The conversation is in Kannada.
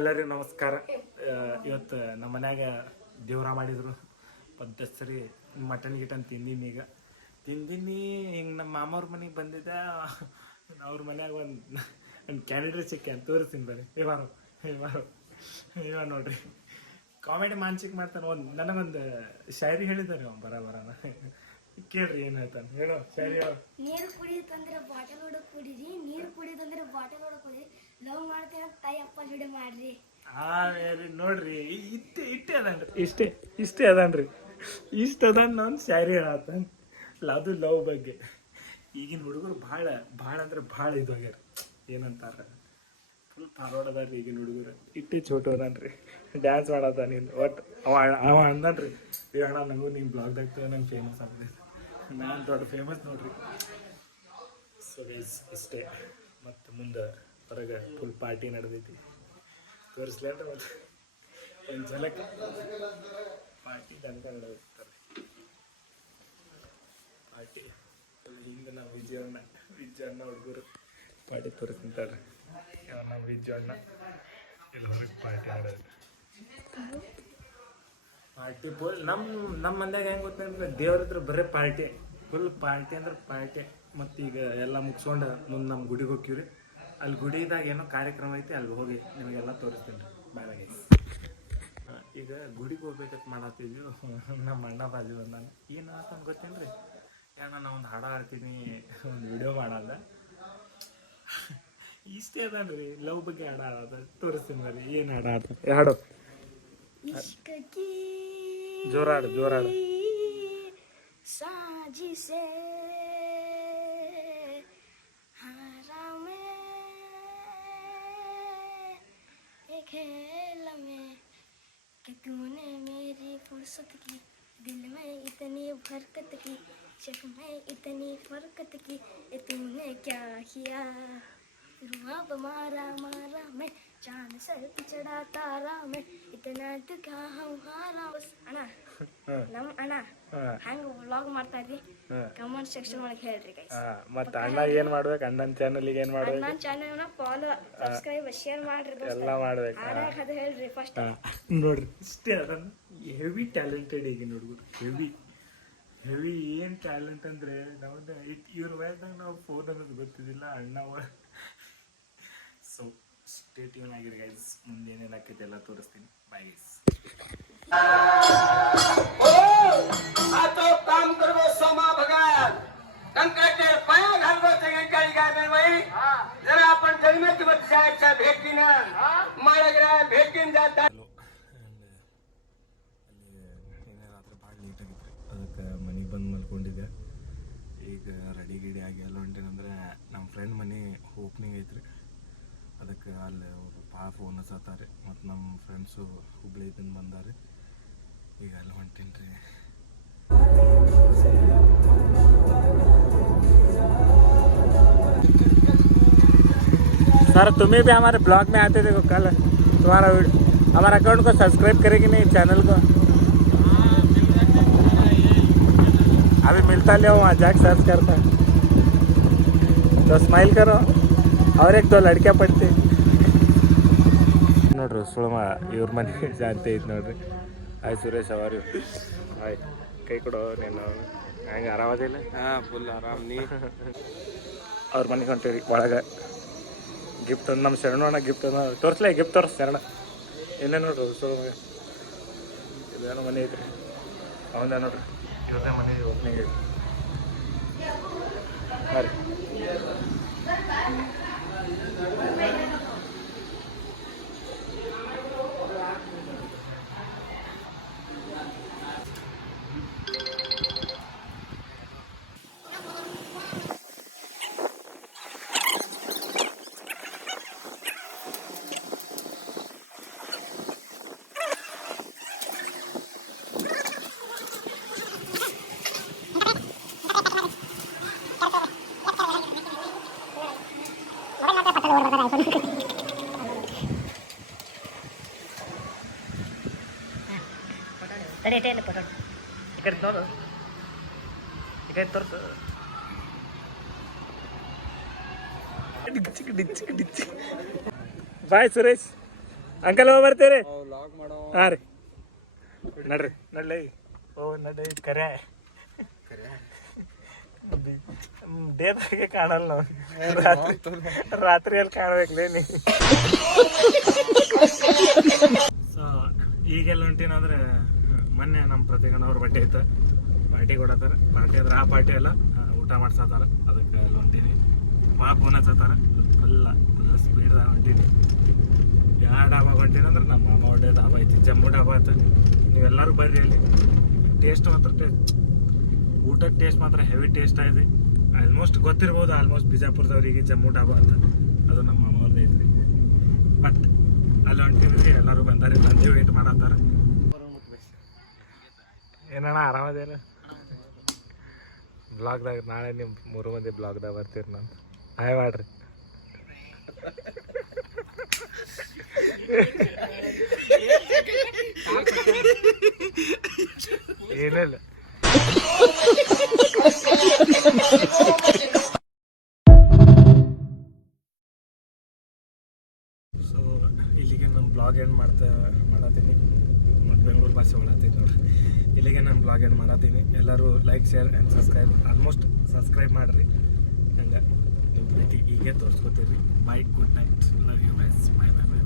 ಎಲ್ಲರಿಗೂ ನಮಸ್ಕಾರ. ಇವತ್ತು ನಮ್ಮ ಮನ್ಯಾಗ ದೇವ್ರ ಮಾಡಿದ್ರು ಪದ್ದಸರಿ ಮಟನ್ ಗಿಟನ್ ತಿಂದಿನಿ. ಈಗ ತಿಂದಿನಿ. ಹಿಂಗೆ ನಮ್ಮ ಮಾಮವ್ರ ಮನೆಗೆ ಬಂದಿದ್ದೆ. ಅವ್ರ ಮನ್ಯಾಗ ಒಂದು ಕ್ಯಾಂಡಿಡೇಟ್ ಸಿಕ್ಕ ತೋರಿಸ್ತೀನಿ ಬರ್ರಿ. ಇವ ನೋಡ್ರಿ ಕಾಮಿಡಿ ಮಾನ್ಸಿಕ್ ಮಾಡ್ತಾನೆ. ನನಗೊಂದು ಶಾಯರಿ ಹೇಳಿದ್ದಾರೆ ಅವ ಬರನ ಕೇಳ್ರಿ ಏನ್ ಹೇಳ್ತಾನೆ. ಹೇಳೋ ಶಾಯರಿ. ನೀರು ಕುಡಿಯುತ್ತಂದ್ರೆ ಬಾಟಲ್ ಹೊಡಕ್ ಕುಡೀರಿ, ನೀರು ಕುಡಿಯುತ್ತಂದ್ರೆ ಬಾಟಲ್ ಹೊಡಕ್ ಕುಡೀರಿ, ಲವ್ ಮಾಡ್ತೇನೆ ತಾಯಿ ಅಪ್ಪ ಜೋಡಿ ಮಾಡ್ರಿ. ನೋಡ್ರಿ ಇಷ್ಟೇ ಅದನ್ರಿ. ಇಷ್ಟೇ ಅದನ್ರಿ. ನಾನು ಶಾಯರಿ ಹೇಳತ್ತಾನ. ಅದು ಲವ್ ಬಗ್ಗೆ. ಈಗಿನ ಹುಡುಗರು ಭಾಳ ಅಂದ್ರೆ ಭಾಳ ಇದಾಗ್ಯಾರ. ಏನಂತಾರ, ಫುಲ್ ಫಾರ್ವರ್ಡ್ ಅದಾರ್ರಿ ಈಗಿನ ಹುಡುಗರು. ಇಟ್ಟೇ ಚೋಟು ಅದನ್ರಿ. ಡ್ಯಾನ್ಸ್ ಮಾಡತ್ತ ನೀನು. ಒಟ್ಟು ಅವ ಅಂದನ್ರಿ, ಅಣ್ಣ ನನಗೂ ನಿಮ್ಮ ಬ್ಲಾಗ್ದಾಗ ನಂಗೆ ಫೇಮಸ್ ಆಗ್ತೈತೆ. ನಾನು ದೊಡ್ಡ ಫೇಮಸ್ ನೋಡ್ರಿ. ಸೊ ಇಷ್ಟೇ. ಮತ್ತು ಮುಂದೆ ಹೊರಗೆ ಫುಲ್ ಪಾರ್ಟಿ ನಡೆದೈತಿ. ತೋರಿಸ್ಲೇನ್ರಿ ಮತ್ತೆ ಒಂದು ಸಲಕ್ಕೆ ಪಾರ್ಟಿ ತನಕ ನಡೆದಿರ್ತಾರೆ. ಪಾರ್ಟಿ ಹಿಂದೆ ನಾವು ವಿಜಯಣ್ಣ ಹುಡುಗರು ಪಾರ್ಟಿ ತೋರಿಸ್ತಾರೆ. ನಮ್ಮ ವಿಜಯಣ್ಣ ಇಲ್ಲಿ ಹೊರಗೆ ಪಾರ್ಟಿ ನಡೆದು ಪಾರ್ಟಿ ಫುಲ್ ನಮ್ಮ ಮಂದ್ಯಾಗ ಹೆಂಗೆ ಗೊತ್ತಂದ್ರೆ ದೇವ್ರ ಹತ್ರ ಬರೀ ಪಾರ್ಟಿ, ಫುಲ್ ಪಾರ್ಟಿ ಅಂದ್ರೆ ಪಾರ್ಟಿ. ಮತ್ತು ಈಗ ಎಲ್ಲ ಮುಗಿಸ್ಕೊಂಡು ಮುಂದೆ ನಮ್ಮ ಗುಡಿಗೆ ಹೋಗ್ತೀವ್ರಿ. ಅಲ್ಲಿ ಗುಡಿದಾಗ ಏನೋ ಕಾರ್ಯಕ್ರಮ ಐತಿ, ಅಲ್ಲಿ ಹೋಗಿ ನಿಮಗೆಲ್ಲ ತೋರಿಸ್ತೀನಿ ರೀ. ಬಾಯ್. ಈಗ ಗುಡಿಗೆ ಹೋಗ್ಬೇಕಂತ ಮಾಡತ್ತಿದ್ವಿ. ನಮ್ಮ ಅಣ್ಣ ಬಾಜು ನಾನು ಏನು ಆತಂದು ಗೊತ್ತೇನು ರೀ, ನಾನು ಒಂದು ಹಾಡು ಹಾಡ್ತೀನಿ, ಒಂದು ವಿಡಿಯೋ ಮಾಡೋದ. ಇಷ್ಟೇ ಅದನ್ರಿ ಲವ್ ಬಗ್ಗೆ ಹಾಡು ಹಾಡೋದ. ತೋರಿಸ್ತೀನಿ ಬರ್ರಿ ಏನು ಹಾಡು ಹಾಡ್ತಾರೆ. ಹಾಡು ಜೋರಾಡು ಸಾಜಿಸೆ खेल में कि तूने मेरी फुर्सत की, दिल में इतनी बरकत की, शक में इतनी फरकत की, ये तूने क्या किया. रुआब मारा मैं चांद सर पे चढ़ा तारा मैं, इतना दुखा हूँ हारा. ನಮ್ಮ ಅಣ್ಣ ಹಂಗ ವ್ಲಾಗ್ ಮಾಡ್ತಾ ಇದ್ವಿ. ಕಮೆಂಟ್ ಸೆಕ್ಷನ್ ಒಳಗೆ ಹೇಳ್ರಿ ಗೈಸ್. ಮತ್ತೆ ಅಣ್ಣ ಏನ್ ಮಾಡ್ಬೇಕು, ಅಣ್ಣನ ಚಾನಲ್ಗೆ ಏನ್ ಮಾಡ್ಬೇಕು, ನನ್ನ ಚಾನಲ್ನ ಫಾಲೋ ಸಬ್ಸ್ಕ್ರೈಬ್ ಶೇರ್ ಮಾಡ್ರಿ ಎಲ್ಲ ಮಾಡ್ಬೇಕು. ಅದು ಹೇಳ್ರಿ ಫಸ್ಟ್. ನೋಡ್ರಿ ಇಷ್ಟೇ ಅದನ್ನ. ಹೆವಿ ಟ್ಯಾಲೆಂಟೆಡ್ ಈಗಿನ ಹುಡುಗರು. ಹೆವಿ ಏನ್ ಟ್ಯಾಲೆಂಟ್ ಅಂದ್ರೆ ನಮ್ದು ಇವ್ರ ವಯಸ್ಸಾಗ ನಾವು ಫೋನ್ ಅನ್ನೋದು ಗೊತ್ತಿದ್ದಿಲ್ಲ. ಅಣ್ಣ ಸೊ ಸ್ಟೇ ಟ್ಯೂನ್ ಆಗಿರಿ ಗೈಸ್. ಮುಂದೆ ಏನೇನು ಆಕೈತೆ ಎಲ್ಲ ತೋರಿಸ್ತೀನಿ. Bye guys. आता काम करवो सोमा भगत कंकाचे पाया घालवो सगळे काळी गाय बाई. जरा आपण जन्मच वर्षाच्या भेटीनं माळगरा भेटीन जाता. ಅಲ್ಲಿ ರಾತ್ರಿ ಭಾಳ ಲೇಟ್ ಆಗಿತ್ತು. ಅದಕ್ಕೆ ಮನೆಗೆ ಬಂದು ಮಲ್ಕೊಂಡಿದ್ದೆ. ಈಗ ರೆಡಿ ಆಗಿ ಎಲ್ಲ ಹೊಂಟೇನಂದ್ರೆ ನಮ್ಮ ಫ್ರೆಂಡ್ ಮನೆ ಓಪನಿಂಗ್ ಐತ್ರಿ. ಅದಕ್ಕೆ ಅಲ್ಲಿ ಅವರು ಫೋನ್ ಹಚ್ಚತ್ತಾರೆ. ಮತ್ತು ನಮ್ಮ ಫ್ರೆಂಡ್ಸು ಹುಬ್ಳಿದಿಂದ ಬಂದಾರೆ. ಈಗ ಅಲ್ಲಿ ಹೊಂಟೀನಿ ರೀ. सर तुम्हें भी हमारे ब्लॉग में आते थे कल. तुम्हारा हमारे अकाउंट को सब्सक्राइब करेगी नहीं, चैनल को अभी मिलता ले वहाँ जाके सर्च करता है तो स्माइल करो. और एक दो लड़कियाँ पढ़ते ನೋಡ್ರಿ. ಸುಳಮ ಇವ್ರ ಮನೆ ಜಾಸ್ತಿ ಐತೆ ನೋಡ್ರಿ. ಹಾಯ್ ಸುರೇಶ್, ಅವರು ಹಾಯ್. ಕೈ ಕೊಡೋ ನೀನು. ಹೆಂಗೆ ಆರಾಮದಿಲ್ಲ? ಫುಲ್ ಆರಾಮ್. ನೀ ಅವ್ರ ಮನೆಗೆ ಹೊಂಟೀವಿ. ಒಳಗೆ ಗಿಫ್ಟ್ ಒಂದು ನಮ್ಮ ಶರಣಣ್ಣ ಗಿಫ್ಟ್ ತೋರಿಸ್ಲೇ. ಗಿಫ್ಟ್ ತೋರಿಸ್ ಶರಣ. ಏನೇ ನೋಡ್ರಿ ಸುಳಮ ಇದೇನೋ ಮನೆ ಐತ್ರಿ. ಅವಂದ ನೋಡ್ರಿ ಇವತ್ತೇ ಮನೆ ಓಪನಿಂಗ್ ಐತಿ. ಹಾಂ ರೀ. ಈ ಕಡೆ ನೋಡು. ಈ ಕಡೆ ತೋರಿಸು. ಬಾಯ್ ಸುರೇಶ್. ಅಂಕಲ್ ಹೋಗಿ ಬರ್ತೀರಿ ಹಾಂ ರೀ ನಡ್ರಿ ನಡ್ಲಿ ಓ ನಡ್ರಿ ಕರೆ ಡೇದಾಗೆ ಕಾಣಲ್ಲ ನಾವು ರಾತ್ರಿಯಲ್ಲಿ ಕಾಣಬೇಕಲೇ ಸೊ ಈಗೆಲ್ಲ ಹೊಂಟೀನಂದ್ರೆ ಮೊನ್ನೆ ನಮ್ಮ ಪ್ರತಿಗಣ್ಣವ್ರ ಬಟ್ಟೆ ಐತೆ ಪಾರ್ಟಿ ಕೊಡತ್ತಾರ ಪಾರ್ಟಿ ಅಂದ್ರೆ ಆ ಪಾರ್ಟಿ ಎಲ್ಲ ಊಟ ಮಾಡ್ಸತ್ತಾರ ಅದಕ್ಕೆ ಎಲ್ಲ ಹೊಂಟೀನಿ ಭಾಳ ಫೋನ್ ಹಚ್ಚತ್ತಾರ ಫುಲ್ ಸ್ಪೀಡ್ದಾಗ ಹೊಂಟೀನಿ ಯಾವ ಡಾಬಾಗ ಹೊಂಟೀನಿ ಅಂದ್ರೆ ನಮ್ಮ ಮಾಮ ಹೊಡೆ ಡಾಬಾ ಐತಿ ಜಮ್ಮು ಡಾಬಾ ಐತೆ ನೀವೆಲ್ಲರೂ ಬರ್ರಿ ಅಲ್ಲಿ ಟೇಸ್ಟ್ ಮಾತ್ರ ಊಟದ ಟೇಸ್ಟ್ ಮಾತ್ರ ಹೆವಿ ಟೇಸ್ಟ್ ಐತಿ ಆಲ್ಮೋಸ್ಟ್ ಗೊತ್ತಿರ್ಬೋದು ಆಲ್ಮೋಸ್ಟ್ ಬಿಜಾಪುರದವ್ರಿಗೆ ಜಮ್ಮು ಡಾಬಾ ಅಂತ ಅದು ನಮ್ಮ ಮಾಮವ್ರದ್ದು ಐತ್ರಿ ಬಟ್ ಅಲ್ಲಿ ಹೊಂಟಿದ್ರಿ ಎಲ್ಲರೂ ಬಂದಾರೆ ತಂದೆ ವೇಟ್ ಮಾಡತ್ತಾರ ಏನಣ್ಣ ಆರಾಮದೇನು ಬ್ಲಾಗ್ದಾಗ ನಾಳೆ ನಿಮ್ಮ 3 ಮಂದಿ ಬ್ಲಾಗ್ದಾಗ ಬರ್ತೀರಿ ನಾನು ಹಾಯ್ ಮಾಡ್ರಿ ಏನಿಲ್ಲ ಸೊ ಇಲ್ಲಿಗೆ ನಮ್ಮ ಬ್ಲಾಗ್ ಎಂಡ್ ಮಾಡತ್ತೀನಿ ಮತ್ತು ಬೆಂಗಳೂರು ಭಾಷೆ ಒಳತ್ತೀನಿ ನೋಡಿ ಇಲ್ಲಿಗೆ ನಾನು ಬ್ಲಾಗ್ ಎಂಡ್ ಮಾಡತ್ತೀನಿ ಎಲ್ಲರೂ like share and subscribe almost subscribe ಮಾಡಿರಿ ಹಂಗೆ ನಿಮ್ಮ ಪ್ರೀತಿ ಹೀಗೆ ತೋರಿಸ್ಕೊತೀರಿ bye good night love you guys bye bye by